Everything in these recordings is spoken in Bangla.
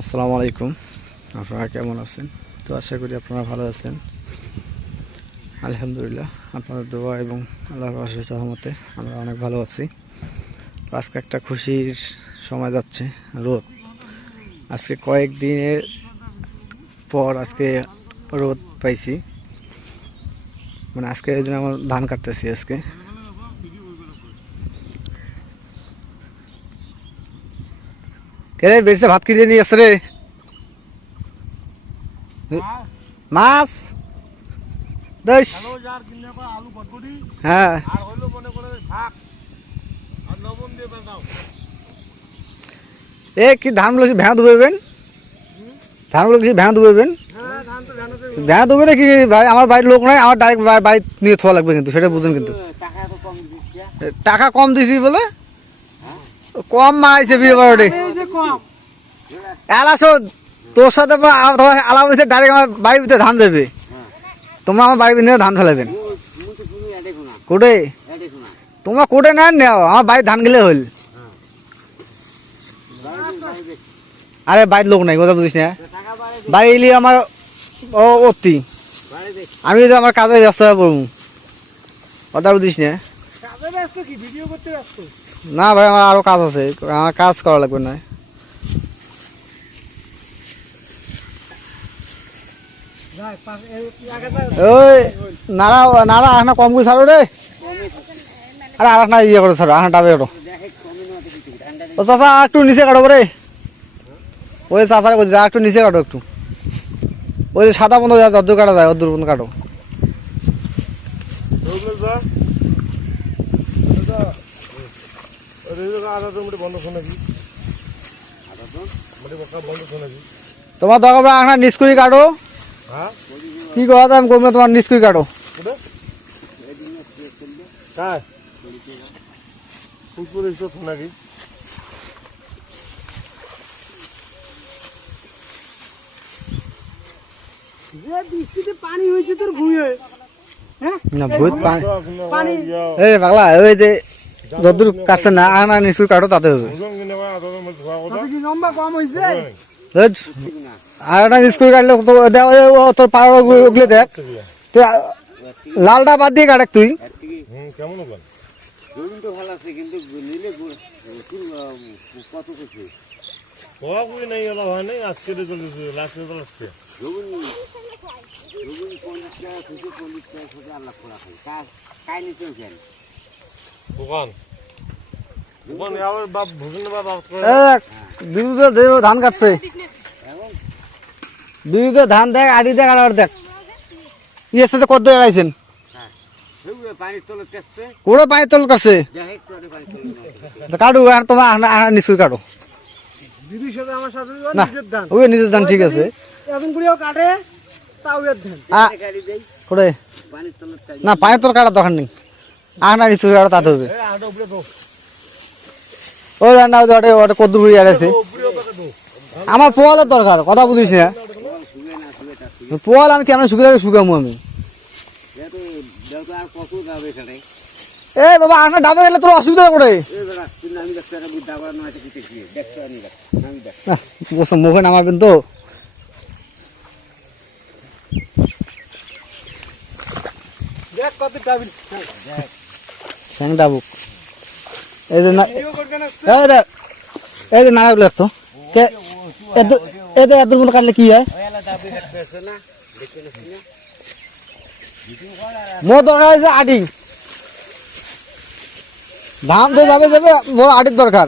আসসালামু আলাইকুম, আপনারা কেমন আছেন? তো আশা করি আপনারা ভালো আছেন। আলহামদুলিল্লাহ, আপনাদের দোয়া এবং আল্লাহর অশেষ রহমতে আমরা অনেক ভালো আছি। আজকে একটা খুশির সময় যাচ্ছে, রোদ। আজকে কয়েকদিনের পর আজকে রোদ পাইছি, মানে আজকে এই জন্য আমার ধান কাটতেছি। আজকে কে রে বেড়ছে ভাত কিনে নিয়ে আসছে রে? মাছ দেশ। হ্যাঁ, এ কি ধানগুলো ভেড়া দুবেন? ধানগুলো কি ভেড়া দুবেন? ভেড়া দুবে নাকি ভাই? আমার বাড়ির লোক নাই, আমার ডাইরেক্ট বাড়ি নিয়ে থোয়া লাগবে, কিন্তু সেটা বুঝেন। কিন্তু টাকা কম দিছি বলে কম মারাইছে বিয়ে বারোটে। এলাশোদ তোর সাথে আলাপ হয়েছে, ডাইরেক্ট আমার বাড়ির ভিতরে ধান দেবে। তোমরা আমার বাড়ির ভিতরে ধান ফেলাবেন কোটে? তোমরা কোটে নেন নেও, আমার বাড়ির ধান গেলে হইল। আরে বাড়ির লোক নাই, কথা বুঝিস না? বাড়ি এলি আমার অতি, আমি তো আমার কাজে ব্যস্ত হয়ে পড়বো, কথা বুঝিস না? না ভাই, আমার আরো কাজ আছে, আমার কাজ করা লাগবে না। ওই নাড়া নাড়া আহনা কম করে ছাড়ো রে। আরে আর না ইয়ে করো, ছাড়ো আহনা ডাবে কাটো। ও চাচা একটু নিচে কাটো রে, ওই চাচার বলছি একটু নিচে কাটো একটু। ওই যে সাদা বন্ধ যায়, অর্ধ কাটা যায়, অর্ধ বন্ধ কাটো। তোমার দরকার আহনা নিচ করে কাটো। কি কথা আমি করবো, তোমার নিচ করে কাটো। নাকি বৃষ্টিতে পানি হয়েছে তোর ভুঁয়ে? না ভুঁয়ে পানি এই পাগলা, ওই যে যদুর কাছে না আনা নিচু কাটো তাতে হবে। আর একটা স্কুল কাটলে তোর পাড়ার ওগুলো দেখ, তুই লালটা বাদ দিয়ে কাটেক তুই। কেমন ধান কাটছে, ধান দেখ আড়ি দেখ আর দেখ ইয়ে সাথে কত এড়াইছেন কোড়ে পানির তল কাছে কাটু। তোমার নিশ্চয়ই কাটো না, ওই নিজের ধান ঠিক আছে না, পানির তল কাটার দরকার নেই, আহনা নিশ্চয়ই কাটো তাতে হবে। ওই ধান না ওটা কত বুড়ি এড়াইছে। আমার পোয়ালের দরকার, কথা বুঝিস না? পোয়াল আমি কেমন শুকামু আমি? এ বাবা আহনা ডাবে গেলে তোর অসুবিধা করে মুখে নামাবেন তো। ডাবুক এই যে নাড়াগুলো একটু এদের এত মতো কাটলে কি হয়? মোর দরকার হয়েছে আটি, ধান তো যাবে যাবে, মোর আটির দরকার।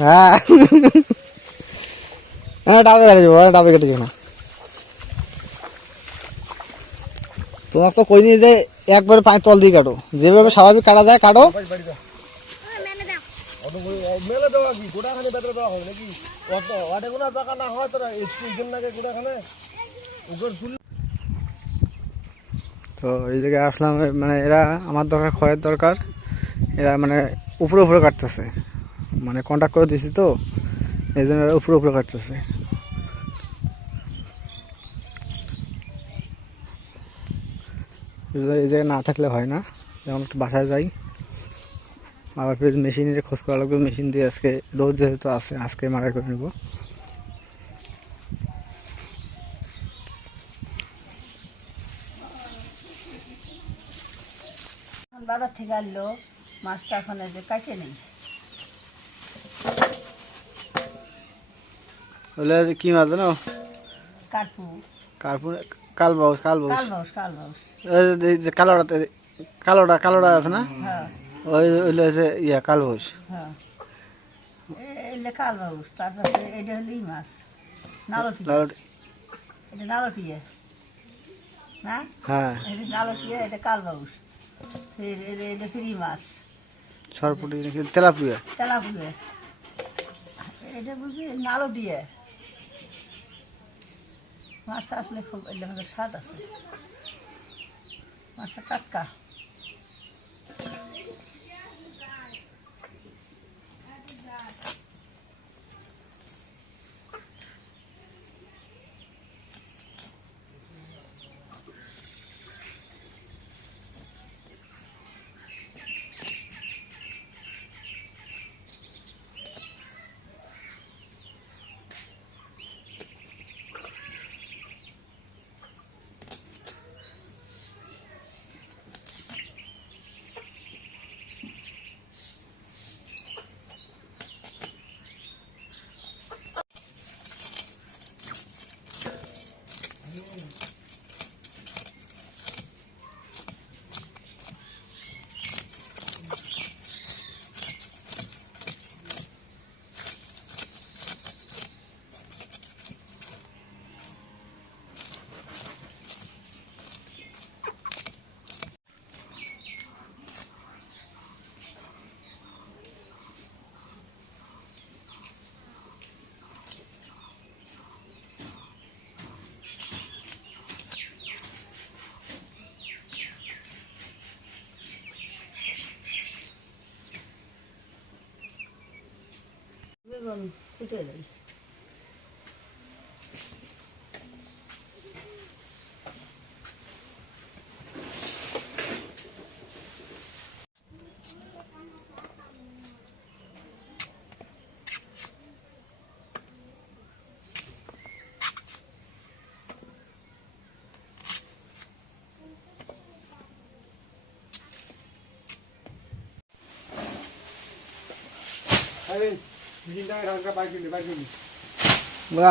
হ্যাঁ ডাবে কেটে যাবো, ডাবে কেটে যাবো না। তোমার তো কই নিয়ে যায় একবারে পানি তল দিয়ে কাটো, যেভাবে স্বাভাবিক কাটা যায় কাটো। তো এই জায়গায় আসলাম, মানে এরা আমার দরকার খড়ের দরকার, এরা মানে উপরে উপরে কাটতেছে, মানে কন্ট্যাক্ট করে দিছি তো এই জন্য উপরে উপরে কাটতেছে। এই জায়গায় না থাকলে হয় না। যেমন একটু বাসায় যাই, আবার ফের মেশিনের খোঁজ করা লাগবে। মেশিন দিয়ে আজকে রোদ যেহেতু আছে, আজকে মারা করে নেব। বাজার থেকে আনলো মাছটা, এখন যে কাটে নেই। বলে কি মাছ জানো? কাটবো কার্পুর, কালবাউস, কালবাউস, কালবাউস কালবাউস। এই যে কালোটাতে, কালোটা আছে না, হ্যাঁ ওই ওইলে হচ্ছে ইয়া কালবাউস। হ্যাঁ, এলে কালবাউস। তারপরে এটা হলো ই মাছ, নালটি। এটা নালটিয়ে না, হ্যাঁ, এটা নালটিয়ে, এটা কালবাউস। ফির এটা ফ্রি মাছ, সরপুটি নাকি তেলাপুয়া। তেলাপুয়ে। এটা বুঝি নালটিয়ে মাছটা। আসলে খুব এলে আমাদের স্বাদ আছে, মাছটা টাটকা। বেগুন কুটে দেয়।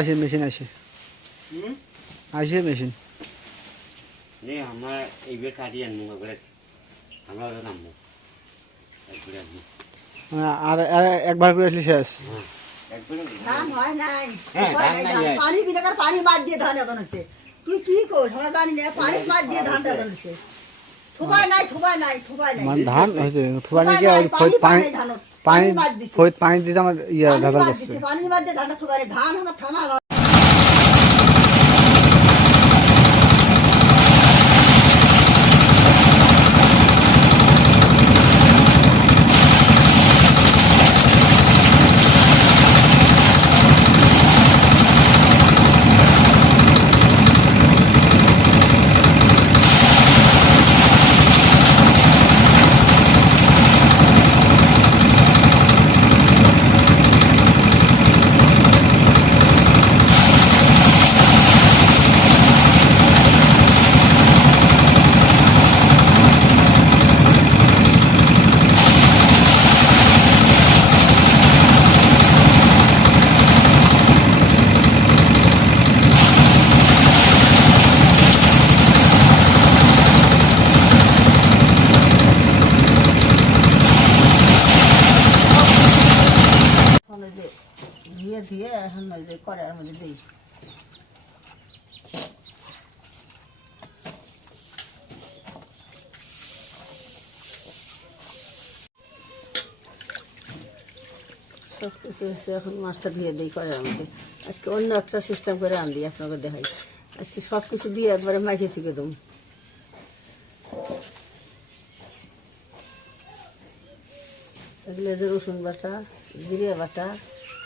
আসে মেশিন, আসে আসে মেশিন। আমরা এইবার কাটিয়ে আনবো, আমরা নামবো একবারে আসবো। আর আর একবার করে আসলে শেষ। একবারে ধান হয় নাই, হ্যাঁ, হয় ধান নাই, নাই, ধান। হয়। পানি বিনাকার পানি বাদ দিয়ে ধান এখন হচ্ছে। তুই কি করিস আমরা জানি না, পানি বাদ দিয়ে ধানটা এখন হচ্ছে। থুবাই নাই, থুবাই নাই, থুবাই নাই। মানে ধান হয়েছে থুবা নাকি, থুবাই আর নাই, পানি পানি পানি ধান, পানি পানি বাদ দিছে। পানি দিতে আমার ইয়া পানি ভেজাল বাদ করছে। দিছে, পানি বাদ দিয়ে ধানটা থুবাই নাই। ধান আমার থানা। ধুয়ে ধুয়ে এখন ওই যে কড়াইয়ের মধ্যে দিই। সব কিছু হচ্ছে, এখন মাছটা ধুয়ে দিই কড়াইয়ের মধ্যে। আজকে অন্য একটা সিস্টেম করে আনদি, আপনাকে দেখাই। আজকে সব কিছু দিয়ে একবারে মাখিয়ে শিখে দেবো। এগুলো যে রসুন বাটা, জিরে বাটা,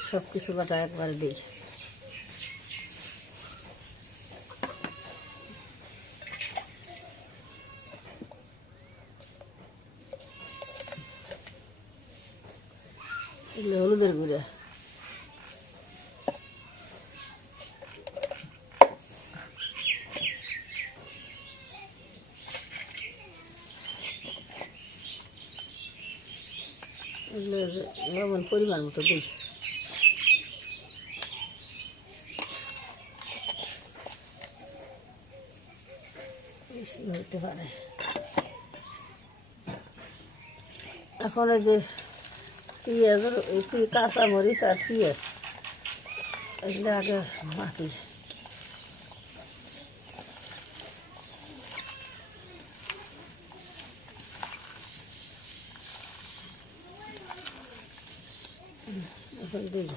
সব কিছু বাটা একবারে দিই। এগুলো হলুদের গুঁড়া। এগুলো লবণ পরিমাণ মতো দিই। বেশি হইতে পারে। এখন এই যে পেঁয়াজের কাঁচা মরিচ আর পেঁয়াজ এগুলো আগে মাখি। এখন দিই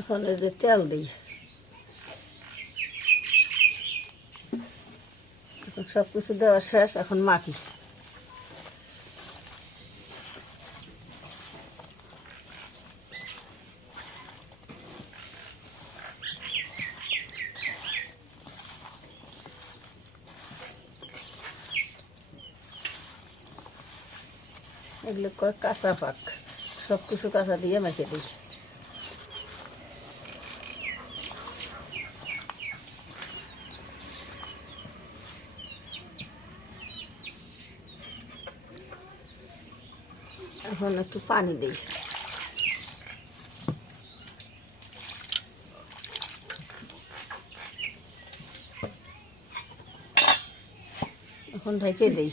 এখন এই যে তেল দিই। এখন সব কিছু দেওয়া শেষ, এখন মাখি। এগুলো কয় কাঁচা পাক, সব কিছু কাঁচা দিয়ে মেখে দিই। এখন একটু পানি দিই। এখন ঢেকে দিই।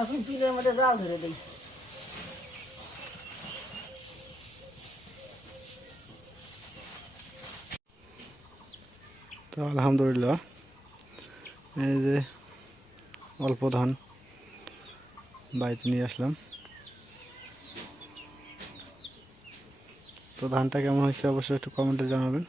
এখন পিঠের মধ্যে জাল ধরে দিই। তো আলহামদুলিল্লাহ, এই যে অল্প ধান বাড়িতে নিয়ে আসলাম। তো ধানটা কেমন হয়েছে অবশ্যই একটু কমেন্টে জানাবেন।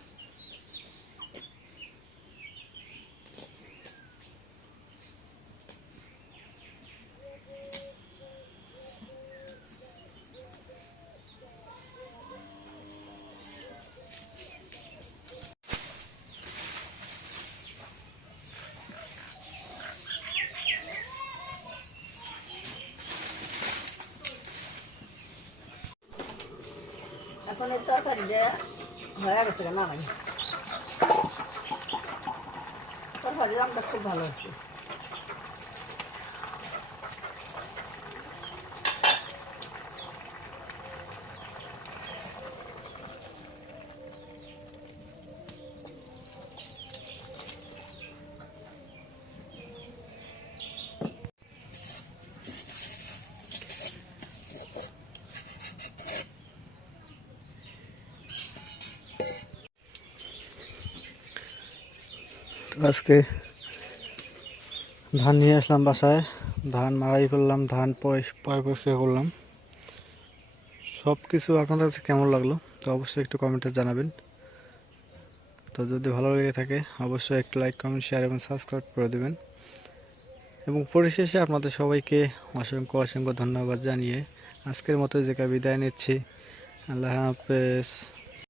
এখন এই তরকারি দেয়া হয়ে গেছে, নামাই। তরকারি রান্নাটা খুব ভালো হচ্ছে। আজকে ধান নিয়ে আসলাম বাসায়, ধান মাড়াই করলাম, ধান পরিষ্কার করলাম। সব কিছু আপনাদের কাছে কেমন লাগলো তো অবশ্যই একটু কমেন্টে জানাবেন। তো যদি ভালো লেগে থাকে অবশ্যই একটু লাইক, কমেন্ট, শেয়ার এবং সাবস্ক্রাইব করে দেবেন। এবং পরিশেষে আপনাদের সবাইকে অসংখ্য অসংখ্য ধন্যবাদ জানিয়ে আজকের মতো যে বিদায় নিচ্ছি। আল্লাহ হাফেজ।